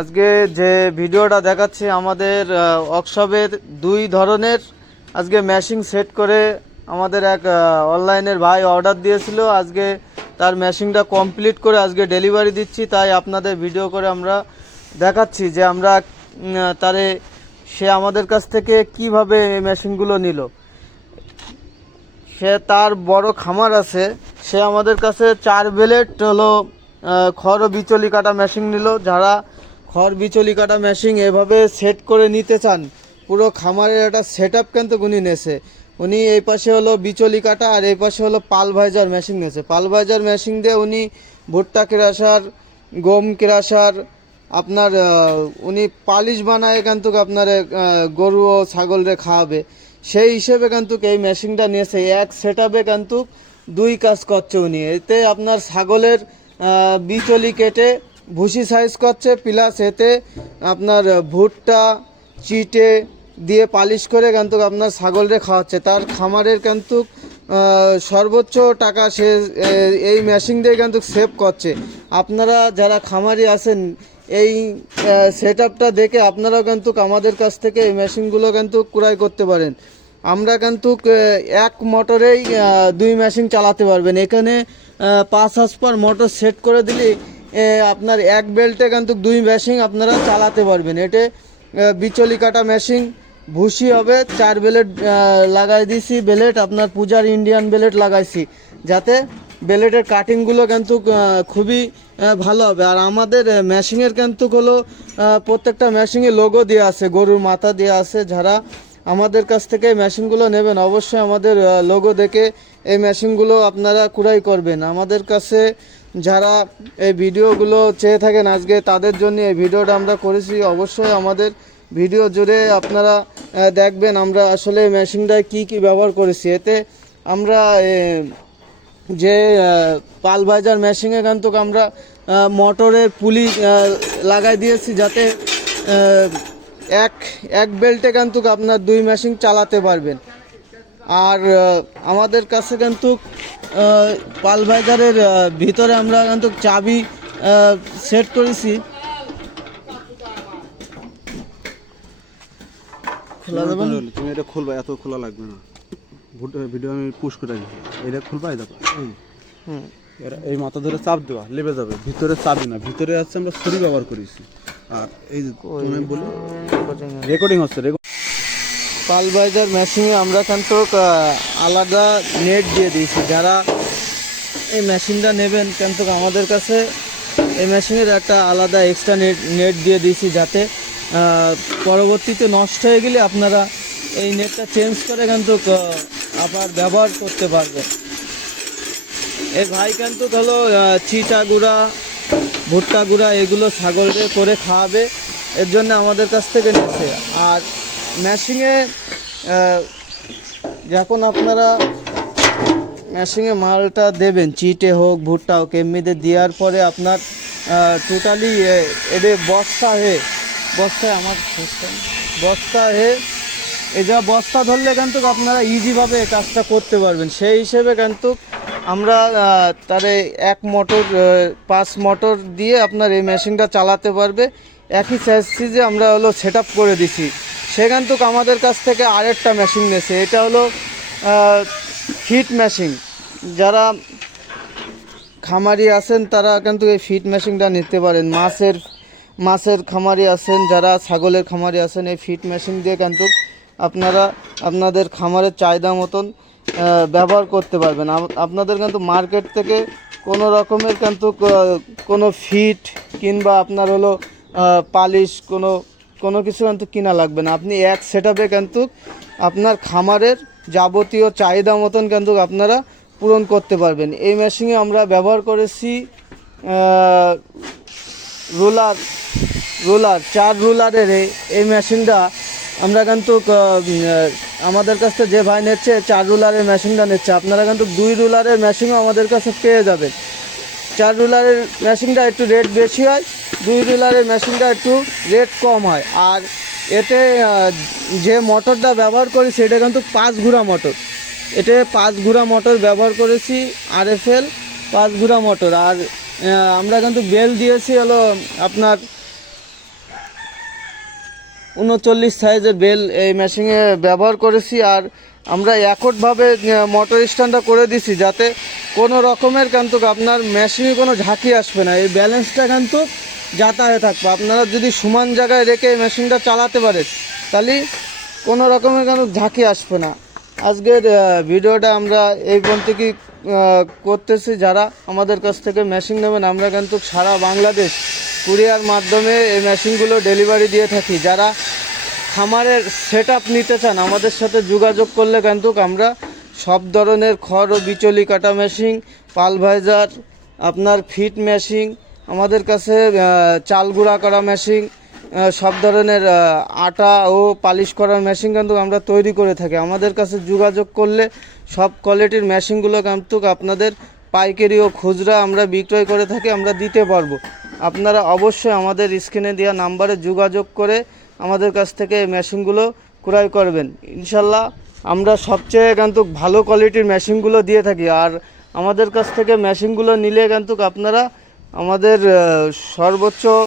আজকে যে ভিডিওটা দেখাচ্ছি আমাদের ওয়ার্কশপের দুই ধরনের আজকে মেশিন সেট করে আমাদের এক অনলাইনের ভাই অর্ডার দিয়েছিল। আজকে তার মেশিনটা কমপ্লিট করে আজকে ডেলিভারি দিচ্ছি, তাই আপনাদের ভিডিও করে আমরা দেখাচ্ছি যে আমরা তারে সে আমাদের কাছ থেকে কিভাবে মেশিনগুলো নিল। সে তার বড় খামার আছে, সে আমাদের কাছে 4 ব্লেড হলো খড় ও বিচলি কাটা মেশিন নিল। যারা খড় বিচলি কাটা মেশিন এভাবে সেট করে নিতে চান, পুরো খামারের একটা সেট আপ কিন্তু উনি নেছে। উনি এই পাশে হলো বিচলি কাটা আর এই পাশে হলো পালভাইজার মেশিন নেছে। পালভাইজার মেশিন দিয়ে উনি ভুট্টা ক্রাশার, গম ক্রাশার, আপনার উনি পালিশ বানায় কিন্তু আপনার গরু ও ছাগলরে খাওয়াবে, সেই হিসেবে কিন্তু এই মেশিনটা নিয়েছে। এক সেট আপে কিন্তু দুই কাজ করছে উনি। এতে আপনার ছাগলের বিচলি কেটে ভুসি সাইজ করছে, প্লাস এতে আপনার ভুট্টা চিটে দিয়ে পালিশ করে কিন্তু আপনার ছাগলরে খাওয়াচ্ছে। তার খামারের কিন্তু সর্বোচ্চ টাকা সে এই মেশিন দিয়ে কিন্তু সেভ করছে। আপনারা যারা খামারি আছেন এই সেট আপটা দেখে আপনারাও কিন্তু আমাদের কাছ থেকে এই মেশিনগুলো কিন্তু ক্রয় করতে পারেন। আমরা কিন্তু এক মোটরেই দুই মেশিন চালাতে পারবেন। এখানে 5 হর্সপাওয়ার মোটর সেট করে দিলে আপনার এক বেল্টে কিন্তু দুই মেশিন আপনারা চালাতে পারবেন। এতে বিচলি কাটা মেশিন ভুসি হবে, 4 ব্লেড লাগাই দিয়েছি। ব্লেড আপনার পূজার ইন্ডিয়ান ব্লেড লাগাইছি, যাতে ব্লেডের কাটিংগুলো কিন্তু খুবই ভালো হবে। আর আমাদের মেশিনের কিন্তু হলো প্রত্যেকটা মেশিনে লোগো দেওয়া আছে, গরুর মাথা দেওয়া আছে। যারা আমাদের কাছ থেকে মেশিনগুলো নেবেন অবশ্যই আমাদের লোগো দেখে এই মেশিনগুলো আপনারা ক্রয় করবেন। আমাদের কাছে যারা এই ভিডিওগুলো চেয়ে থাকেন আজকে তাদের জন্য এই ভিডিওটা আমরা করেছি। অবশ্যই আমাদের ভিডিও জুড়ে আপনারা দেখবেন আমরা আসলে মেশিনটায় কি কি ব্যবহার করেছি। এতে আমরা যে পালভাইজার মেশিনে কিন্তু আমরা মোটরের পুলি লাগাই দিয়েছি, যাতে এক বেল্টে কিন্তু আপনার দুই মেশিন চালাতে পারবেন। আর আমাদের কাছে কিন্তু পালভাইজারের ভিতরে আমরা কিন্তু চাবি সেট করেছি। খোলা যাবে না, তুমি এটা খুলবা, এত খোলা লাগবে না। ভিডিও আমি পুশ করে দিচ্ছি, এটা খুলবা। এই দেখো এই মাথা ধরে চাপ দেওয়া লেবে যাবে, ভিতরে চাবি না, ভিতরে আছে আমরা ছুরি ব্যবহার করেছি। আর এই যে তুমি বলি রেকর্ডিং হচ্ছে। পালভাইজার মেশিনে আমরা কিন্তু আলাদা নেট দিয়ে দিয়েছি। যারা এই মেশিনটা নেবেন কিন্তু আমাদের কাছে এই মেশিনের একটা আলাদা এক্সট্রা নেট দিয়ে দিয়েছি, যাতে পরবর্তীতে নষ্ট হয়ে গেলে আপনারা এই নেটটা চেঞ্জ করে কিন্তু আবার ব্যবহার করতে পারবেন। এই ভাই কিন্তু হলো চিটা গুঁড়া, ভুট্টা গুঁড়া এগুলো ছাগলকে করে খাওয়াবে, এর জন্য আমাদের কাছ থেকে নিচ্ছে। আর মেশিনে যখন আপনারা মেশিনে মালটা দেবেন, চিটে হোক ভুট্টা হোক, এমনিতে দেওয়ার পরে আপনার টোটালি এতে বস্তা হয়ে এই যা বস্তা ধরলে কিন্তু আপনারা ইজিভাবে এই কাজটা করতে পারবেন। সেই হিসেবে কিন্তু আমরা তারে 1 মোটর 5 মোটর দিয়ে আপনার এই মেশিনটা চালাতে পারবে। একই সাইজে আমরা হলো সেট আপ করে দিছি। সে কিন্তু আমাদের কাছ থেকে আরেকটা মেশিন নিয়েছে, এটা হলো ফিট মেশিন। যারা খামারি আছেন তারা কিন্তু এই ফিট মেশিনটা নিতে পারেন। মাছের খামারি আছেন, যারা ছাগলের খামারি আছেন, এই ফিট মেশিন দিয়ে কিন্তু আপনারা আপনাদের খামারের চাহিদা মতন ব্যবহার করতে পারবেন। আপনাদের কিন্তু মার্কেট থেকে কোনো রকমের কিন্তু কোনো ফিট কিংবা আপনার হলো পালিশ কোনো কিছু কিন্তু কিনা লাগবে না। আপনি এক সেট আপে কিন্তু আপনার খামারের যাবতীয় চাহিদা মতন কিন্তু আপনারা পূরণ করতে পারবেন। এই মেশিনে আমরা ব্যবহার করেছি রোলার 4 রোলারের এই মেশিনটা আমরা কিন্তু আমাদের কাছ থেকে যে ভাই নিচ্ছে 4 রোলারের মেশিনটা নিচ্ছে। আপনারা কিন্তু 2 রোলারের মেশিনও আমাদের কাছে পেয়ে যাবেন। 4 রোলারের মেশিনটা একটু রেট বেশি হয়, 2 রোলারের মেশিনটা একটু রেট কম হয়। আর এতে যে মোটরটা ব্যবহার করি সেটা কিন্তু 5 ঘোড়া মোটর। এতে 5 ঘোড়া মোটর ব্যবহার করেছি, RFL 5 ঘোড়া মোটর। আর আমরা কিন্তু বেল দিয়েছি হলো আপনার 39 সাইজের বেল এই মেশিনে ব্যবহার করেছি। আর আমরা একটভাবে মোটর স্ট্যান্ডটা করে দিছি যাতে কোনো রকমের কিন্তু আপনার মেশিনে কোনো ঝাঁকি আসবে না, এই ব্যালেন্সটা কিন্তু যাতায়াতে থাকবে। আপনারা যদি সমান জায়গায় রেখে এই মেশিনটা চালাতে পারেন তাহলে কোনো রকমের কিন্তু ঝাঁকি আসবে না। আজকের ভিডিওটা আমরা এই পর্যন্ত কি করতেছি। যারা আমাদের কাছ থেকে মেশিন নেবেন আমরা কিন্তু সারা বাংলাদেশ কুরিয়ার মাধ্যমে এই মেশিনগুলো ডেলিভারি দিয়ে থাকি। যারা খামারের সেট আপ নিতে চান আমাদের সাথে যোগাযোগ করলে কিন্তু আমরা সব ধরনের খড় ও বিচলি কাটা মেশিন, পালভাইজার, আপনার ফিট মেশিন, আমাদের কাছে চাল গুঁড়া করা মেশিন, সব ধরনের আটা ও পালিশ করার মেশিন কিন্তু আমরা তৈরি করে থাকি। আমাদের কাছে যোগাযোগ করলে সব কোয়ালিটির মেশিনগুলো কিন্তু আপনাদের পাইকারি ও খুচরা আমরা বিক্রয় করে থাকি, আমরা দিতে পারবো। আপনারা অবশ্যই আমাদের স্ক্রিনে দেওয়া নাম্বারে যোগাযোগ করে আমাদের কাছ থেকে এই মেশিনগুলো ক্রয় করবেন। ইনশাল্লাহ আমরা সবচেয়ে কিন্তু ভালো কোয়ালিটির মেশিনগুলো দিয়ে থাকি। আর আমাদের কাছ থেকে মেশিনগুলো নিলে কিন্তু আপনারা আমাদের সর্বোচ্চ